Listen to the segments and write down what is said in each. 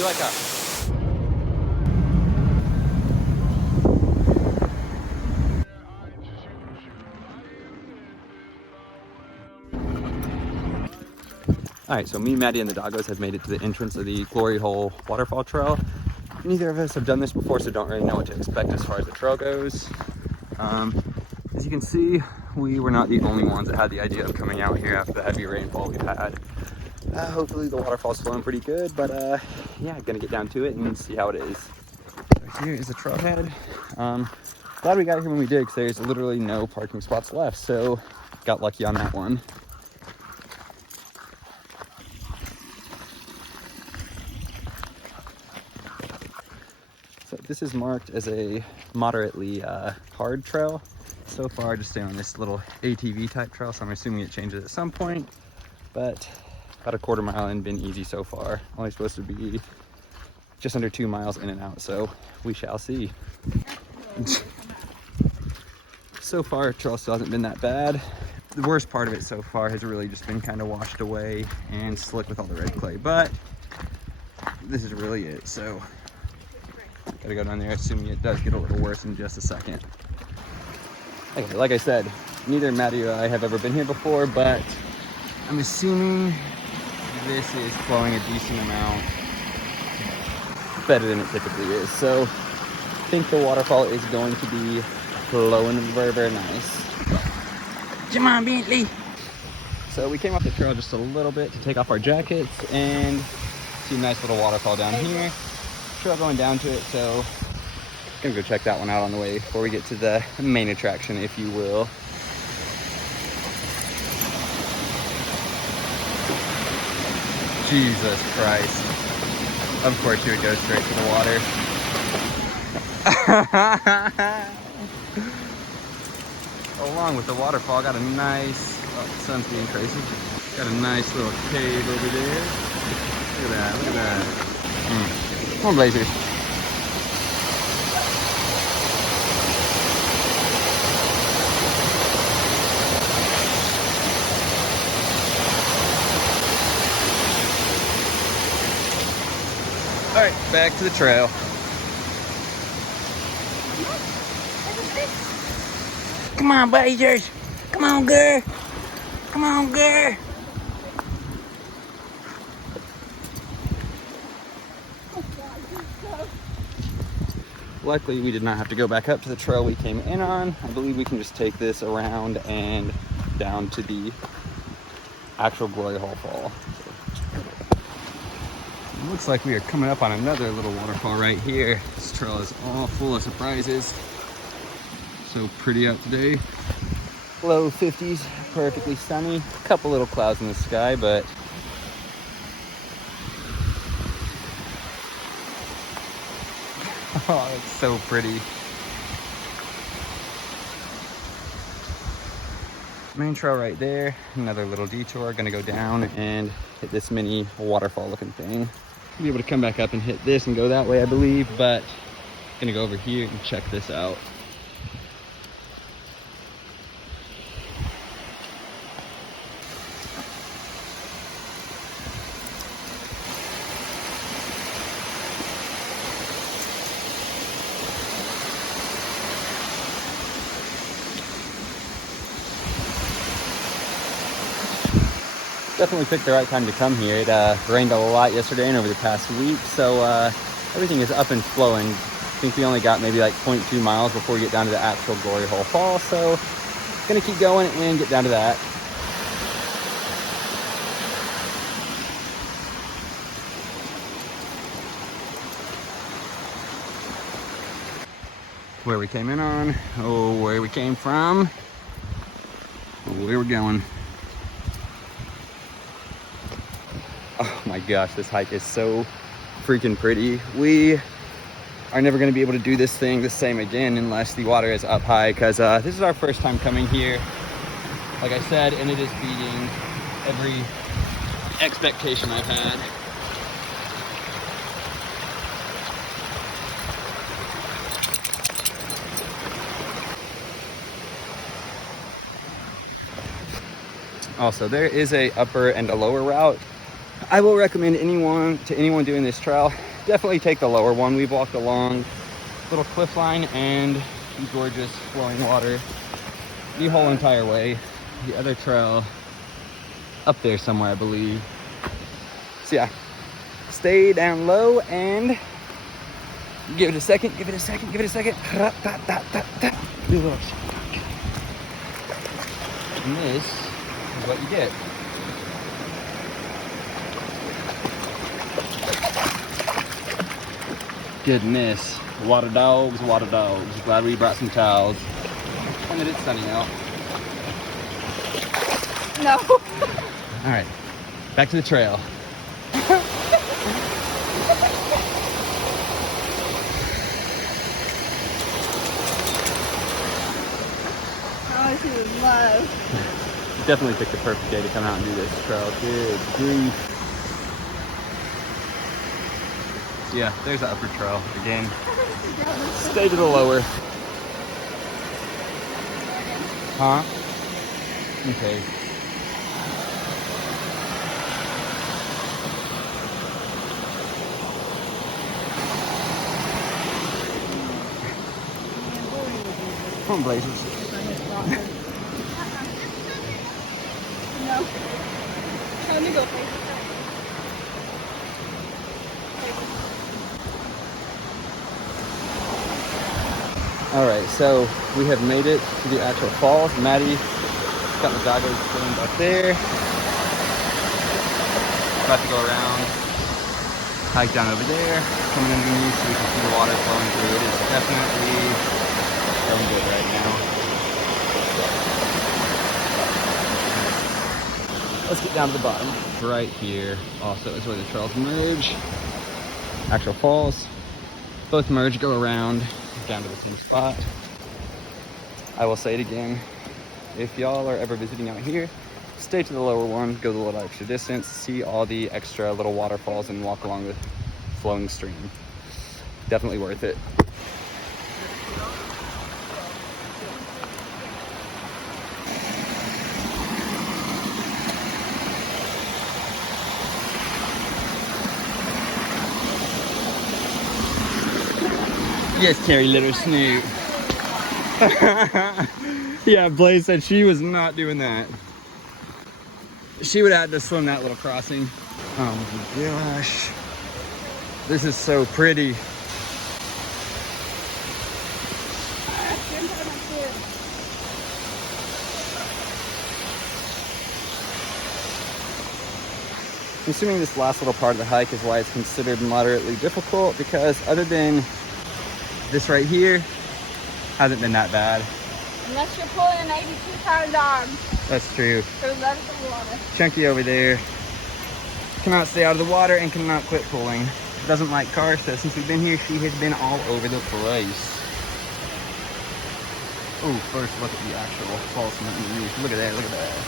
Do like a... All right, so me, Maddie, and the doggos have made it to the entrance of the Glory Hole Waterfall Trail. Neither of us have done this before, so don't really know what to expect as far as the trail goes. As you can see, we were not the only ones that had the idea of coming out here after the heavy rainfall we've had. Hopefully the waterfall's flowing pretty good, but yeah, gonna get down to it and see how it is. So here is the trailhead. Glad we got here when we did, because there's literally no parking spots left, so got lucky on that one. So this is marked as a moderately hard trail. So far, just staying on this little ATV type trail, so I'm assuming it changes at some point, but about a quarter mile in, been easy so far. Only supposed to be just under 2 miles in and out, so we shall see. So far, trail still hasn't been that bad. The worst part of it so far has really just been kind of washed away and slick with all the red clay, but this is really it. So gotta go down there, assuming it does get a little worse in just a second. Okay, like I said, neither Maddie or I have ever been here before, but I'm assuming this is flowing a decent amount better than it typically is. So I think the waterfall is going to be flowing very, very nice. Come on, Bentley. So we came off the trail just a little bit to take off our jackets and see a nice little waterfall down here. Trail going down to it, so gonna go check that one out on the way before we get to the main attraction, if you will. Jesus Christ. Of course you would go straight to the water. Along with the waterfall, got a nice, oh, the sun's being crazy. Got a nice little cave over there. Look at that, look at that. Come on, Blazers. All right, back to the trail. Come on, Blazers. Come on, girl. Come on, girl. Luckily, we did not have to go back up to the trail we came in on. I believe we can just take this around and down to the actual Glory Hole Fall. It looks like we are coming up on another little waterfall right here. This trail is all full of surprises. So pretty out today. Low 50s, perfectly sunny. A couple little clouds in the sky, but oh, it's so pretty. Main trail right there. Another little detour. Gonna go down and hit this mini waterfall looking thing. Be able to come back up and hit this and go that way, I believe, but gonna go over here and check this out. Definitely picked the right time to come here. It rained a lot yesterday and over the past week, so everything is up and flowing. I think we only got maybe like 0.2 miles before we get down to the actual Glory Hole Fall, so gonna keep going and get down to that. Where we came in on, oh, where we came from, where we're going. Oh my gosh, this hike is so freaking pretty. We are never going to be able to do this thing the same again unless the water is up high, because this is our first time coming here, like I said, and it is beating every expectation I've had. Also, there is a upper and a lower route. I will recommend anyone doing this trail, definitely take the lower one. We've walked along little cliff line and gorgeous flowing water the whole entire way. The other trail up there somewhere, I believe. So yeah, stay down low and give it a second, give it a second, give it a second. Do a little shot. And this is what you get. Goodness, water dogs, water dogs. Glad we brought some towels. And that it's sunny out. No. All right, back to the trail. Oh, she would love. Definitely picked the perfect day to come out and do this trail. Good grief. Yeah, there's the upper trail again. Stay to the lower. Huh? Okay. Come on, Blazers. No. Let me go first. All right, so we have made it to the actual falls. Maddy got the doggos swimming back there. About to go around, hike down over there, coming underneath so we can see the water flowing through. It is definitely going good right now. Let's get down to the bottom. Right here also is where the trails merge. Actual falls. Both merge, go around down to the same spot. I will say it again. If y'all are ever visiting out here, stay to the lower one, go the little extra distance, see all the extra little waterfalls and walk along the flowing stream. Definitely worth it. Yes, Terry, little snoot. Yeah, Blaze said she was not doing that. She would have had to swim that little crossing. Oh my gosh. This is so pretty. I'm assuming this last little part of the hike is why it's considered moderately difficult, because other than this right here, hasn't been that bad. Unless you're pulling an 82-pound dog. That's true. So let it in the water. Chunky over there cannot stay out of the water and cannot quit pulling. Doesn't like cars, so since we've been here, she has been all over the place. Oh, first look at the actual falls from underneath. Look at that, look at that.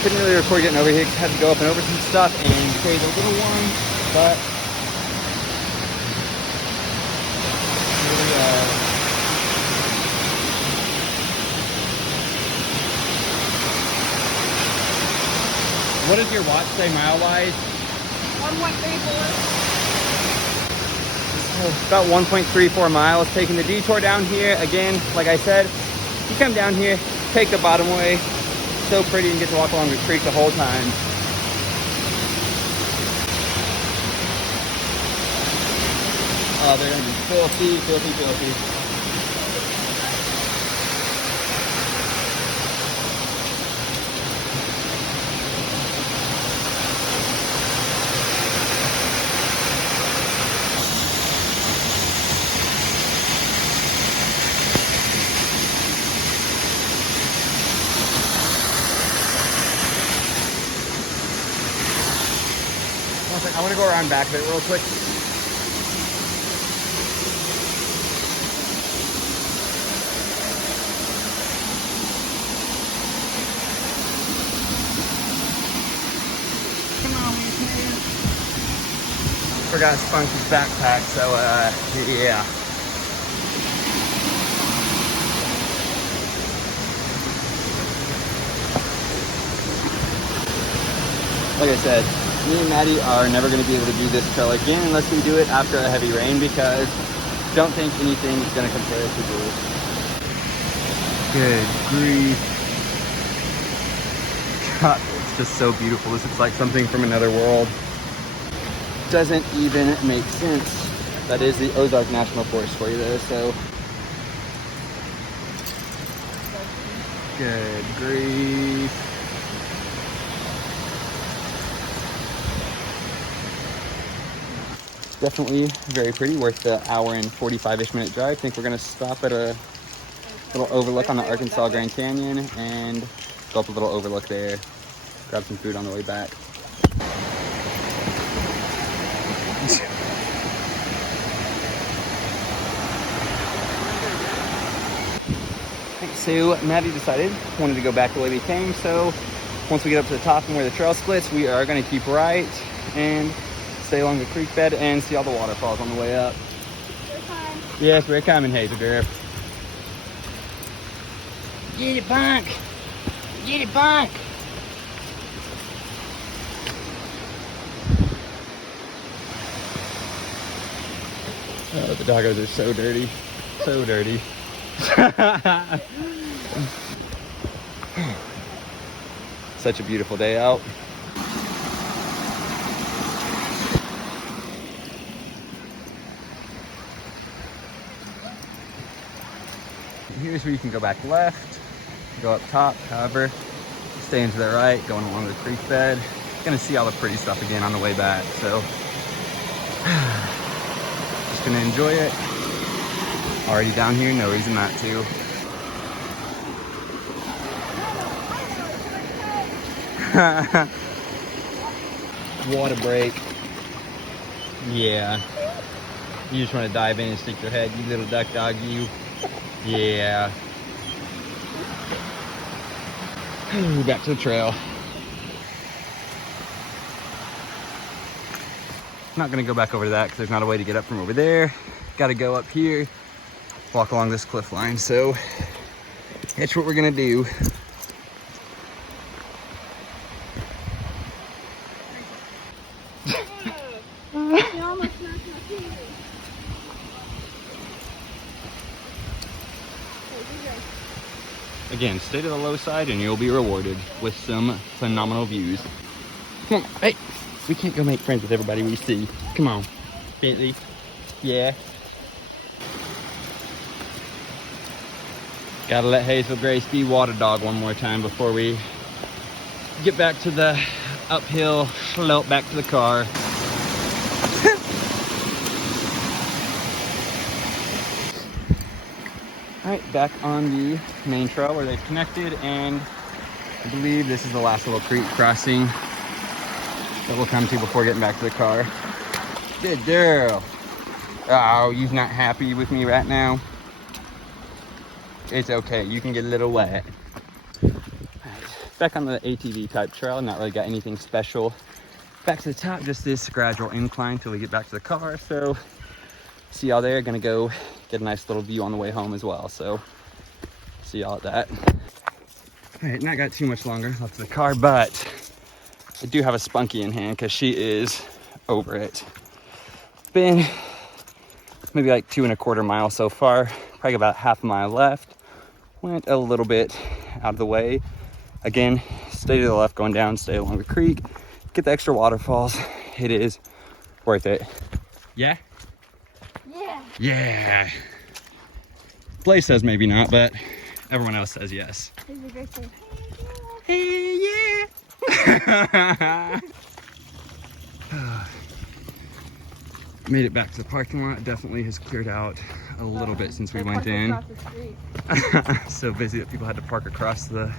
Couldn't really record getting over here because I had to go up and over some stuff and carry the little one, but really, what does your watch say mile-wise? 1.34. About 1.34 miles. Taking the detour down here. Again, like I said, you come down here, take the bottom way. So pretty and get to walk along the creek the whole time. Oh, they're gonna be filthy, filthy, filthy. I want to go around back of it real quick. Forgot Spunky's backpack, so yeah. Like I said, me and Maddie are never going to be able to do this trail again unless we do it after a heavy rain, because I don't think anything is going to compare to this. Good grief. God, it's just so beautiful. This looks like something from another world. Doesn't even make sense. That is the Ozark National Forest for you though, so. Good grief. Definitely very pretty, worth the hour and 45-ish minute drive. I think we're gonna stop at a little overlook on the Arkansas Grand Canyon and go up a little overlook there, grab some food on the way back. So Maddie decided, wanted to go back the way we came, so once we get up to the top and where the trail splits, we are gonna keep right and stay along the creek bed and see all the waterfalls on the way up. Yes, we're coming, Hazel girl. Get it, Bunk! Get it, Bunk! Oh, the doggos are so dirty. So dirty. Such a beautiful day out. Here's where you can go back left, go up top, however, stay into the right, going along the creek bed. Gonna see all the pretty stuff again on the way back, so just gonna enjoy it. Already down here, no reason not to. Water break. Yeah. You just want to dive in and stick your head, you little duck dog, you. Yeah. Back to the trail. Not gonna go back over to that because there's not a way to get up from over there. Gotta go up here, walk along this cliff line. So that's what we're gonna do. You almost smashed my fingers. Again, stay to the low side and you'll be rewarded with some phenomenal views. Come on, hey, we can't go make friends with everybody we see. Come on, Bentley. Yeah. Gotta let Hazel Grace be water dog one more time before we get back to the uphill slope back to the car. All right, back on the main trail where they've connected, and I believe this is the last little creek crossing that we'll come to before getting back to the car. Good girl. Oh, you're not happy with me right now? It's okay, you can get a little wet. All right, back on the ATV type trail, not really got anything special. Back to the top, just this gradual incline till we get back to the car. So see y'all there, gonna go get a nice little view on the way home as well. So see y'all at that. All right, not got too much longer left to the car, but I do have a Spunky in hand because she is over it. Been maybe like 2.25 miles so far, probably about half a mile left. Went a little bit out of the way. Again, stay to the left going down, stay along the creek, get the extra waterfalls. It is worth it. Yeah? Yeah. Yeah. Blaze says maybe not, but everyone else says yes. Hey, yeah. Made it back to the parking lot. Definitely has cleared out a little bit since we went in. So busy that people had to park across the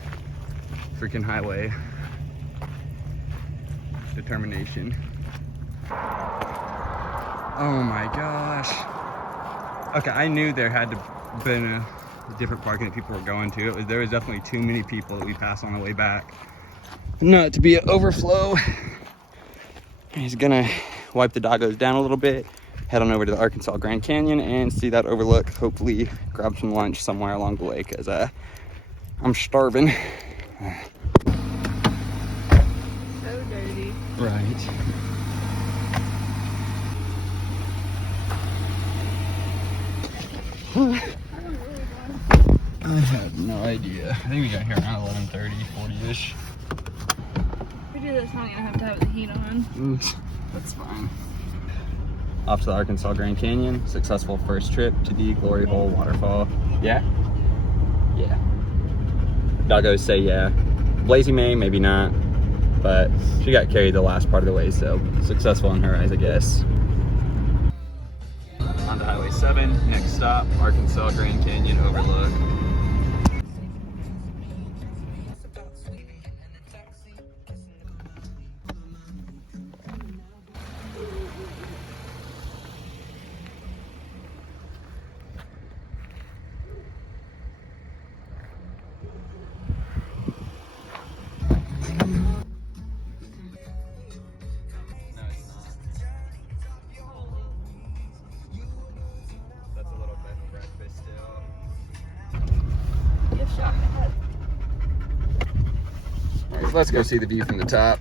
freaking highway. Determination. Oh my gosh. Okay, I knew there had to been a different parking that people were going to. There was definitely too many people that we passed on the way back. Not to be an overflow. He's gonna wipe the doggos down a little bit, head on over to the Arkansas Grand Canyon and see that overlook. Hopefully grab some lunch somewhere along the way, because I'm starving. So dirty. Right. I have no idea. I think we got here around 11:30, 40-ish. If we do this, I'm gonna have to have the heat on. That's fine. Off to the Arkansas Grand Canyon. Successful first trip to the Glory Hole Waterfall. Yeah? Yeah. Doggos say yeah. Blazy May, maybe not. But she got carried the last part of the way, so successful in her eyes, I guess. On to Highway 7. Next stop, Arkansas Grand Canyon Overlook. Alright, let's go see the view from the top.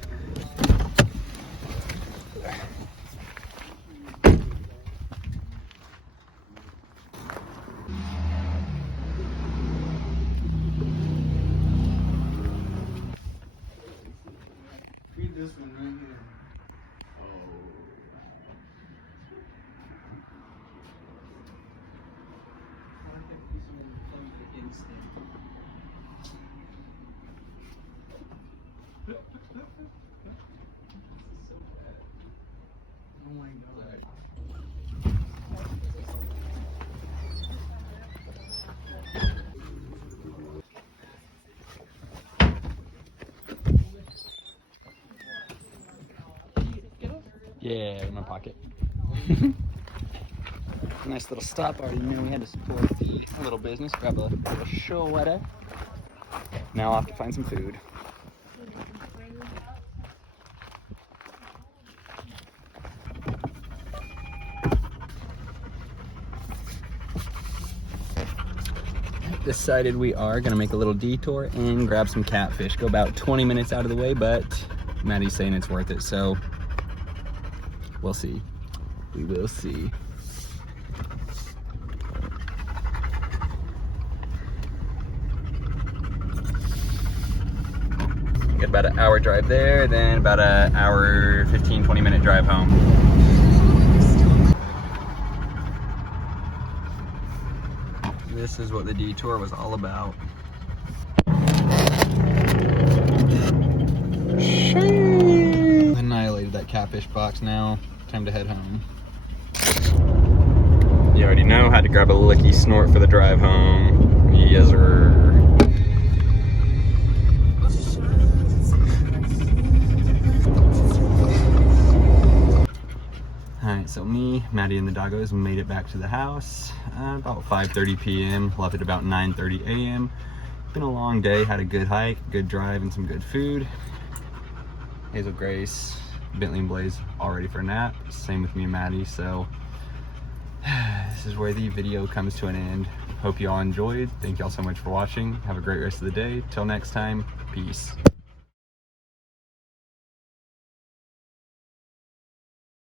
Read this one right here. Oh my God. Yeah, in my pocket. Nice little stop. Already knew we had to support the little business. Grab a little shoulder. Now off to find some food. Decided we are gonna make a little detour and grab some catfish. Go about 20 minutes out of the way, but Maddie's saying it's worth it, so we'll see. We will see. Get about an hour drive there, then about an hour, 15, 20 minute drive home. This is what the detour was all about. Annihilated that catfish box. Now, time to head home. You already know, had to grab a licky snort for the drive home. Yes, sir. Alright, so me, Maddie, and the doggos made it back to the house about 5:30 p.m. Left at about 9:30 a.m. Been a long day, had a good hike, good drive, and some good food. Hazel, Grace, Bentley, and Blaze all ready for a nap. Same with me and Maddie, so this is where the video comes to an end. Hope you all enjoyed. Thank you all so much for watching. Have a great rest of the day. Till next time, peace.